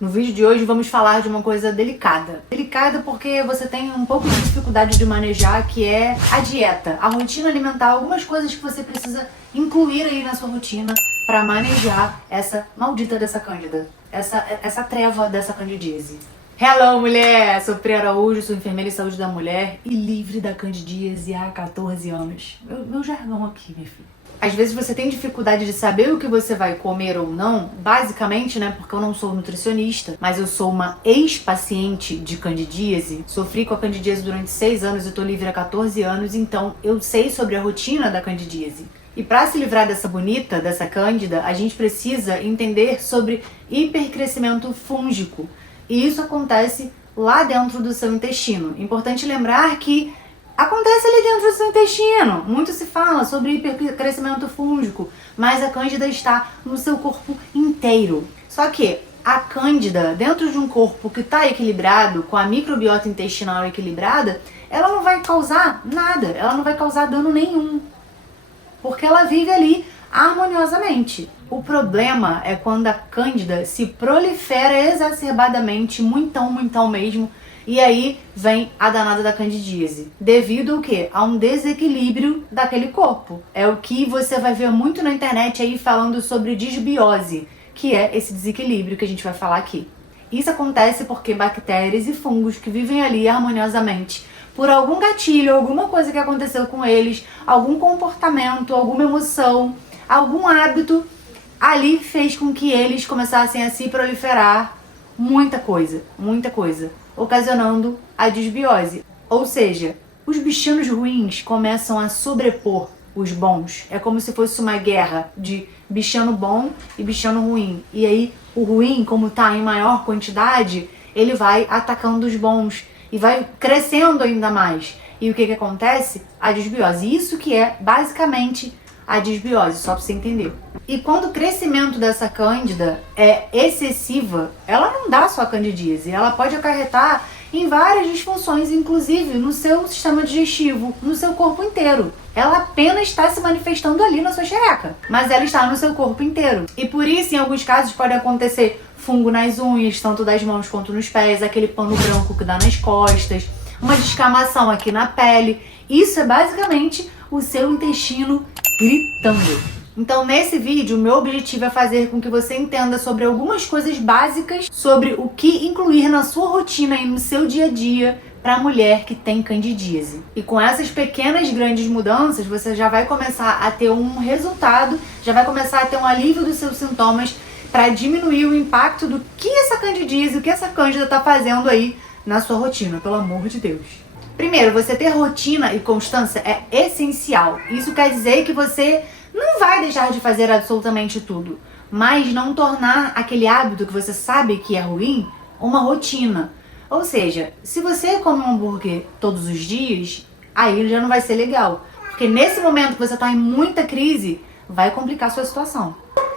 No vídeo de hoje vamos falar de uma coisa delicada. Delicada porque você tem um pouco de dificuldade de manejar, que é a dieta, a rotina alimentar, algumas coisas que você precisa incluir aí na sua rotina para manejar essa maldita dessa cândida, essa treva dessa candidíase. Hello, mulher! Sou Pri Araújo, sou enfermeira em saúde da mulher e livre da candidíase há 14 anos. Meu jargão aqui, minha filha. Às vezes você tem dificuldade de saber o que você vai comer ou não, basicamente, né, porque eu não sou nutricionista, mas eu sou uma ex-paciente de candidíase. Sofri com a candidíase durante 6 anos e tô livre há 14 anos, então eu sei sobre a rotina da candidíase. E para se livrar dessa bonita, dessa cândida, a gente precisa entender sobre hipercrescimento fúngico. E isso acontece lá dentro do seu intestino. Importante lembrar que acontece ali dentro do seu intestino. Muito se fala sobre hipercrescimento fúngico, mas a cândida está no seu corpo inteiro. Só que a cândida, dentro de um corpo que está equilibrado, com a microbiota intestinal equilibrada, ela não vai causar nada, ela não vai causar dano nenhum, porque ela vive ali harmoniosamente. O problema é quando a cândida se prolifera exacerbadamente, muitão mesmo, e aí vem a danada da candidíase. Devido ao quê? A um desequilíbrio daquele corpo. É o que você vai ver muito na internet aí falando sobre disbiose, que é esse desequilíbrio que a gente vai falar aqui. Isso acontece porque bactérias e fungos que vivem ali harmoniosamente, por algum gatilho, alguma coisa que aconteceu com eles, algum comportamento, alguma emoção, algum hábito, ali fez com que eles começassem a se proliferar muita coisa, ocasionando a disbiose. Ou seja, os bichinhos ruins começam a sobrepor os bons. É como se fosse uma guerra de bichano bom e bichano ruim. E aí o ruim, como está em maior quantidade, ele vai atacando os bons e vai crescendo ainda mais. E o que acontece? A disbiose. Isso que é basicamente a disbiose, só para você entender. E quando o crescimento dessa cândida é excessiva, ela não dá só candidíase, ela pode acarretar em várias disfunções, inclusive no seu sistema digestivo, no seu corpo inteiro. Ela apenas está se manifestando ali na sua xereca, mas ela está no seu corpo inteiro. E por isso, em alguns casos, pode acontecer fungo nas unhas, tanto das mãos quanto nos pés, aquele pano branco que dá nas costas, uma descamação aqui na pele. Isso é basicamente o seu intestino gritando. Então, nesse vídeo, o meu objetivo é fazer com que você entenda sobre algumas coisas básicas sobre o que incluir na sua rotina e no seu dia a dia para a mulher que tem candidíase. E com essas pequenas, grandes mudanças, você já vai começar a ter um resultado, já vai começar a ter um alívio dos seus sintomas para diminuir o impacto do que essa candidíase, o que essa cândida está fazendo aí na sua rotina, pelo amor de Deus. Primeiro, você ter rotina e constância é essencial. Isso quer dizer que você não vai deixar de fazer absolutamente tudo, mas não tornar aquele hábito que você sabe que é ruim uma rotina. Ou seja, se você come um hambúrguer todos os dias, aí já não vai ser legal, porque nesse momento que você está em muita crise, vai complicar a sua situação.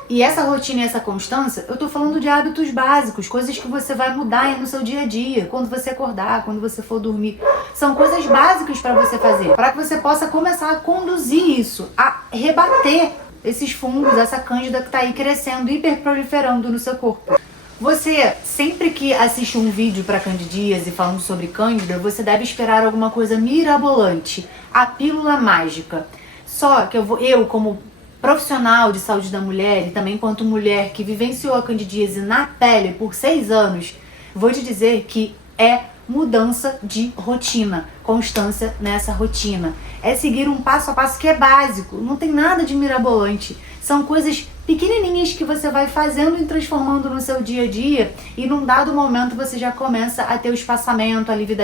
E essa rotina e essa constância, eu tô falando de hábitos básicos, coisas que você vai mudar no seu dia a dia, quando você acordar, quando você for dormir. São coisas básicas para você fazer, para que você possa começar a conduzir isso, a rebater esses fungos, essa cândida que tá aí crescendo, hiperproliferando no seu corpo. Você, sempre que assiste um vídeo para candidíase falando sobre cândida, você deve esperar alguma coisa mirabolante, a pílula mágica. Só que eu como profissional de saúde da mulher e também quanto mulher que vivenciou a candidíase na pele por 6 anos, vou te dizer que é mudança de rotina, constância nessa rotina. É seguir um passo a passo que é básico, não tem nada de mirabolante. São coisas pequenininhas que você vai fazendo e transformando no seu dia a dia, e num dado momento você já começa a ter o espaçamento, alívio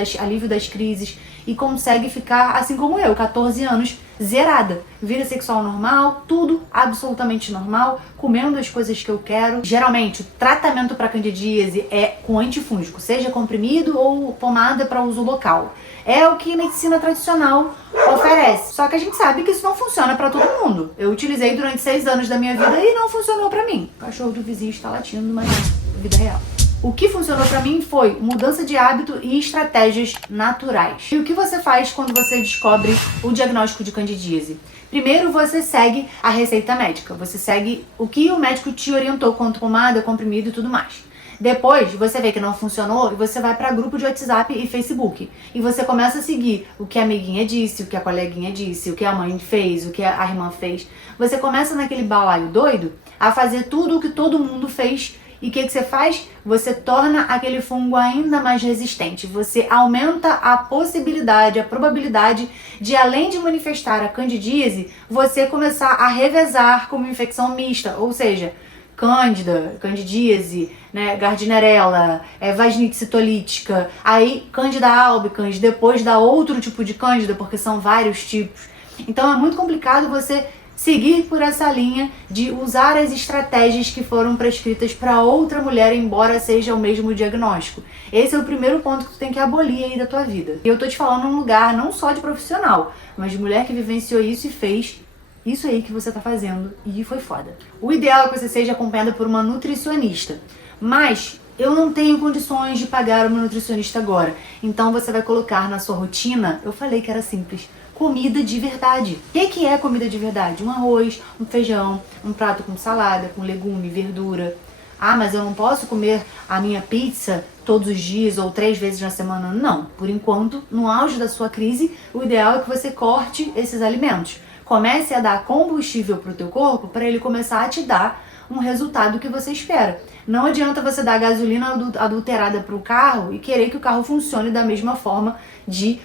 das crises, e consegue ficar, assim como eu, 14 anos, zerada. Vida sexual normal, tudo absolutamente normal, comendo as coisas que eu quero. Geralmente, o tratamento para candidíase é com antifúngico, seja comprimido ou pomada para uso local. É o que a medicina tradicional oferece. Só que a gente sabe que isso não funciona para todo mundo. Eu utilizei durante 6 anos da minha vida e não funcionou para mim. O cachorro do vizinho está latindo, mas é vida real. O que funcionou pra mim foi mudança de hábito e estratégias naturais. E o que você faz quando você descobre o diagnóstico de candidíase? Primeiro, você segue a receita médica. Você segue o que o médico te orientou quanto pomada, comprimido e tudo mais. Depois, você vê que não funcionou e você vai para grupo de WhatsApp e Facebook. E você começa a seguir o que a amiguinha disse, o que a coleguinha disse, o que a mãe fez, o que a irmã fez. Você começa naquele balaio doido a fazer tudo o que todo mundo fez. E o que você faz? Você torna aquele fungo ainda mais resistente. Você aumenta a possibilidade, a probabilidade de, além de manifestar a candidíase, você começar a revezar como infecção mista. Ou seja, cândida, candidíase, né, gardnerella, vaginite citolítica, aí cândida albicans, depois dá outro tipo de cândida, porque são vários tipos. Então é muito complicado você seguir por essa linha de usar as estratégias que foram prescritas para outra mulher, embora seja o mesmo diagnóstico. Esse é o primeiro ponto que tu tem que abolir aí da tua vida. E eu tô te falando num lugar não só de profissional, mas de mulher que vivenciou isso e fez isso aí que você tá fazendo e foi foda. O ideal é que você seja acompanhada por uma nutricionista, mas eu não tenho condições de pagar uma nutricionista agora. Então você vai colocar na sua rotina, eu falei que era simples, comida de verdade. O que é comida de verdade? Um arroz, um feijão, um prato com salada, com legume, verdura. Ah, mas eu não posso comer a minha pizza todos os dias ou 3 vezes na semana? Não. Por enquanto, no auge da sua crise, o ideal é que você corte esses alimentos. Comece a dar combustível para o teu corpo para ele começar a te dar um resultado que você espera. Não adianta você dar gasolina adulterada para o carro e querer que o carro funcione da mesma forma de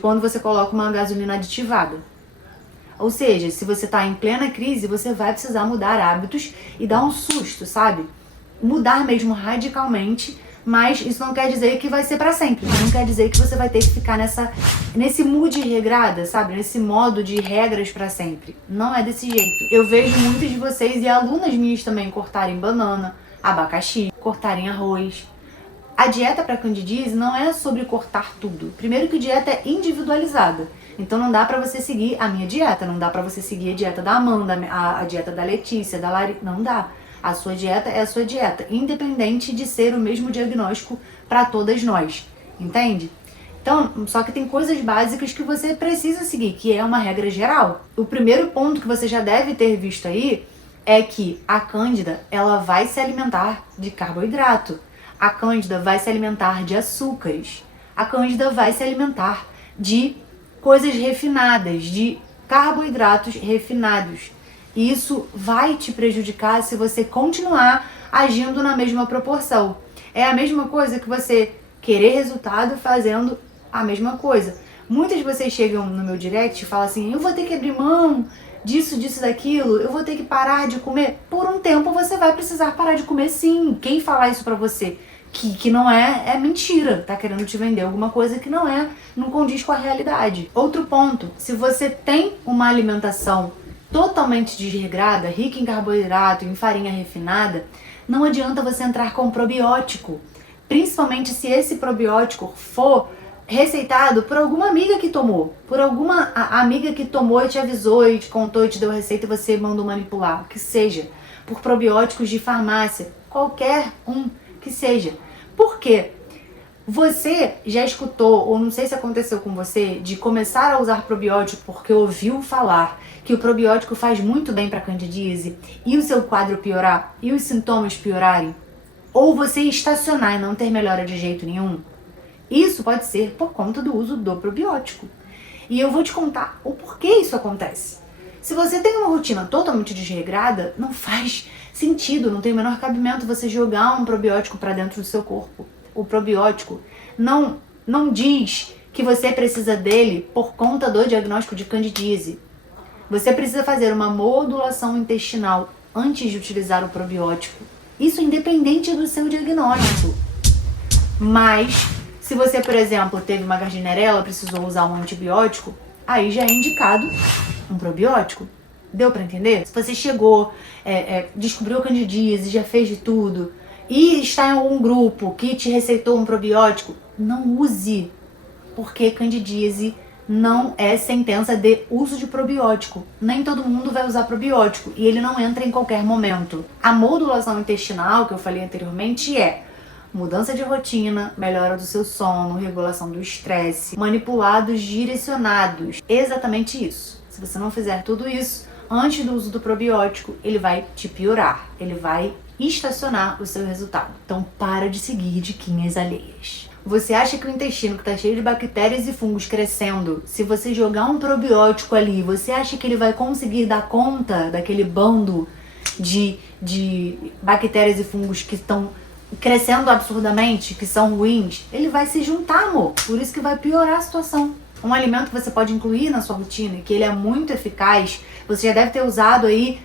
quando você coloca uma gasolina aditivada. Ou seja, se você está em plena crise, você vai precisar mudar hábitos e dar um susto, sabe? Mudar mesmo radicalmente, mas isso não quer dizer que vai ser para sempre. Não quer dizer que você vai ter que ficar nesse mood regrada, sabe? Nesse modo de regras para sempre. Não é desse jeito. Eu vejo muitas de vocês e alunas minhas também cortarem banana, abacaxi, cortarem arroz. A dieta para candidíase não é sobre cortar tudo. Primeiro que dieta é individualizada. Então não dá pra você seguir a minha dieta, não dá pra você seguir a dieta da Amanda, a dieta da Letícia, da Lari, não dá. A sua dieta é a sua dieta, independente de ser o mesmo diagnóstico para todas nós, entende? Então, só que tem coisas básicas que você precisa seguir, que é uma regra geral. O primeiro ponto que você já deve ter visto aí é que a cândida, ela vai se alimentar de carboidrato. A cândida vai se alimentar de açúcares. A cândida vai se alimentar de coisas refinadas, de carboidratos refinados. E isso vai te prejudicar se você continuar agindo na mesma proporção. É a mesma coisa que você querer resultado fazendo a mesma coisa. Muitas de vocês chegam no meu direct e falam assim, eu vou ter que abrir mão disso, daquilo, eu vou ter que parar de comer. Por um tempo você vai precisar parar de comer sim. Quem falar isso pra você que não é mentira, tá querendo te vender alguma coisa que não condiz com a realidade. Outro ponto, se você tem uma alimentação totalmente desregrada, rica em carboidrato, em farinha refinada, não adianta você entrar com probiótico, principalmente se esse probiótico for receitado por alguma amiga que tomou, por alguma amiga que tomou e te avisou e te contou e te deu a receita e você mandou manipular, que seja, por probióticos de farmácia, qualquer um que seja. Por quê? Você já escutou, ou não sei se aconteceu com você, de começar a usar probiótico porque ouviu falar que o probiótico faz muito bem para candidíase e o seu quadro piorar e os sintomas piorarem? Ou você estacionar e não ter melhora de jeito nenhum? Isso pode ser por conta do uso do probiótico. E eu vou te contar o porquê isso acontece. Se você tem uma rotina totalmente desregrada, não faz sentido, não tem o menor cabimento você jogar um probiótico para dentro do seu corpo. O probiótico não diz que você precisa dele por conta do diagnóstico de candidíase. Você precisa fazer uma modulação intestinal antes de utilizar o probiótico. Isso independente do seu diagnóstico. Mas, se você, por exemplo, teve uma gardnerella, precisou usar um antibiótico, aí já é indicado um probiótico. Deu pra entender? Se você chegou, descobriu candidíase, já fez de tudo, e está em algum grupo que te receitou um probiótico, não use, porque candidíase não é sentença de uso de probiótico. Nem todo mundo vai usar probiótico e ele não entra em qualquer momento. A modulação intestinal, que eu falei anteriormente, é mudança de rotina, melhora do seu sono, regulação do estresse, manipulados direcionados. Exatamente isso. Se você não fizer tudo isso, antes do uso do probiótico, ele vai te piorar, ele vai estacionar o seu resultado. Então para de seguir diquinhas alheias. Você acha que o intestino que está cheio de bactérias e fungos crescendo, se você jogar um probiótico ali, você acha que ele vai conseguir dar conta daquele bando de bactérias e fungos que estão crescendo absurdamente, que são ruins? Ele vai se juntar, amor. Por isso que vai piorar a situação. Um alimento que você pode incluir na sua rotina, que ele é muito eficaz, você já deve ter usado aí,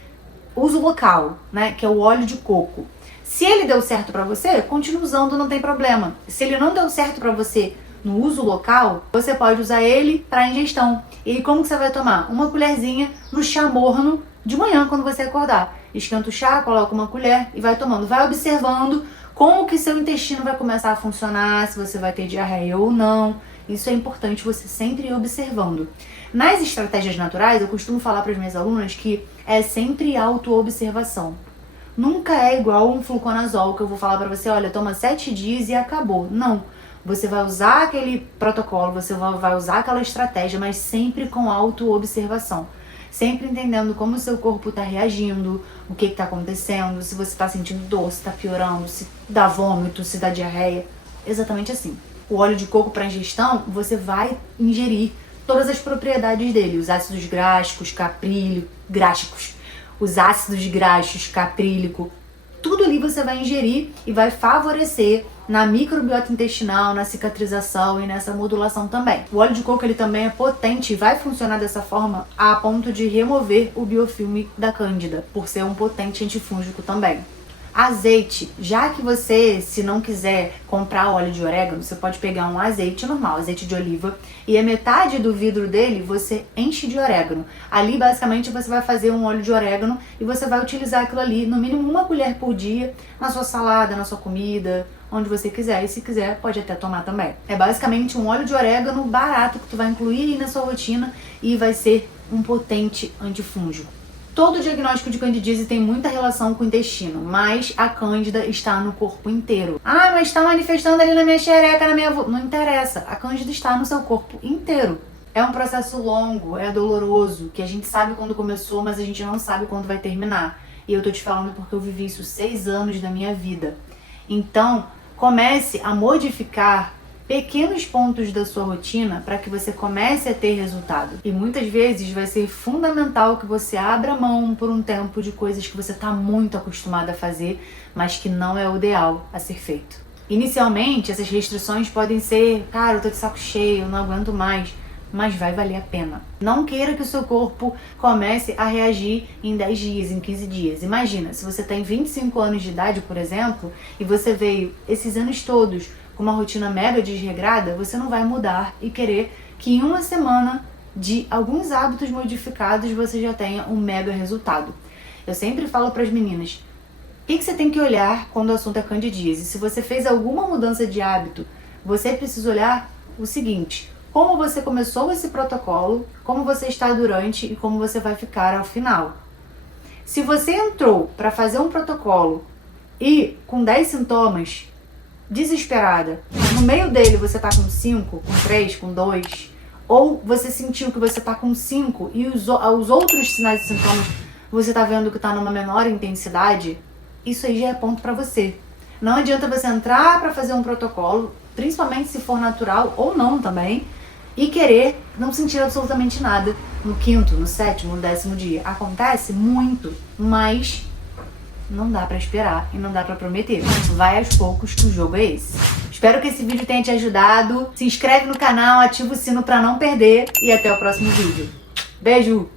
uso local, né? Que é o óleo de coco. Se ele deu certo pra você, continue usando, não tem problema. Se ele não deu certo pra você no uso local, você pode usar ele para ingestão. E como que você vai tomar? Uma colherzinha no chá morno de manhã, quando você acordar. Esquenta o chá, coloca uma colher e vai tomando. Vai observando como que seu intestino vai começar a funcionar, se você vai ter diarreia ou não. Isso é importante você sempre ir observando. Nas estratégias naturais, eu costumo falar para as minhas alunas que é sempre auto-observação. Nunca é igual um fluconazol que eu vou falar para você, olha, toma 7 dias e acabou. Não. Você vai usar aquele protocolo, você vai usar aquela estratégia, mas sempre com auto-observação. Sempre entendendo como o seu corpo está reagindo, o que está acontecendo, se você está sentindo dor, se está piorando, se dá vômito, se dá diarreia. Exatamente assim. O óleo de coco para ingestão, você vai ingerir todas as propriedades dele, os ácidos gráficos, os ácidos graxos, caprílico, tudo ali você vai ingerir e vai favorecer na microbiota intestinal, na cicatrização e nessa modulação também. O óleo de coco ele também é potente e vai funcionar dessa forma a ponto de remover o biofilme da cândida, por ser um potente antifúngico também. Azeite, já que você, se não quiser comprar óleo de orégano, você pode pegar um azeite normal, azeite de oliva, e a metade do vidro dele você enche de orégano. Ali, basicamente, você vai fazer um óleo de orégano e você vai utilizar aquilo ali, no mínimo 1 colher por dia, na sua salada, na sua comida, onde você quiser. E se quiser, pode até tomar também. É basicamente um óleo de orégano barato que tu vai incluir aí na sua rotina e vai ser um potente antifúngico. Todo diagnóstico de candidíase tem muita relação com o intestino, mas a cândida está no corpo inteiro. Ah, mas está manifestando ali na minha xereca, na minha... Não interessa, a cândida está no seu corpo inteiro. É um processo longo, é doloroso, que a gente sabe quando começou, mas a gente não sabe quando vai terminar. E eu tô te falando porque eu vivi isso 6 anos da minha vida. Então, comece a modificar pequenos pontos da sua rotina para que você comece a ter resultado. E muitas vezes vai ser fundamental que você abra mão por um tempo de coisas que você está muito acostumado a fazer, mas que não é o ideal a ser feito. Inicialmente, essas restrições podem ser, cara, eu tô de saco cheio, eu não aguento mais, mas vai valer a pena. Não queira que o seu corpo comece a reagir em 10 dias, em 15 dias. Imagina, se você tem 25 anos de idade, por exemplo, e você veio esses anos todos com uma rotina mega desregrada, você não vai mudar e querer que em uma semana de alguns hábitos modificados você já tenha um mega resultado. Eu sempre falo para as meninas, o que você tem que olhar quando o assunto é candidíase? Se você fez alguma mudança de hábito, você precisa olhar o seguinte: como você começou esse protocolo, como você está durante e como você vai ficar ao final. Se você entrou para fazer um protocolo e com 10 sintomas, desesperada, no meio dele você tá com 5, com 3, com 2, ou você sentiu que você tá com 5 e os outros sinais e sintomas você tá vendo que tá numa menor intensidade, isso aí já é ponto pra você. Não adianta você entrar pra fazer um protocolo, principalmente se for natural ou não também, e querer não sentir absolutamente nada no 5º, no 7º, no 10º dia. Acontece muito, mas não dá pra esperar e não dá pra prometer. Vai aos poucos que o jogo é esse. Espero que esse vídeo tenha te ajudado. Se inscreve no canal, ativa o sino pra não perder e até o próximo vídeo. Beijo!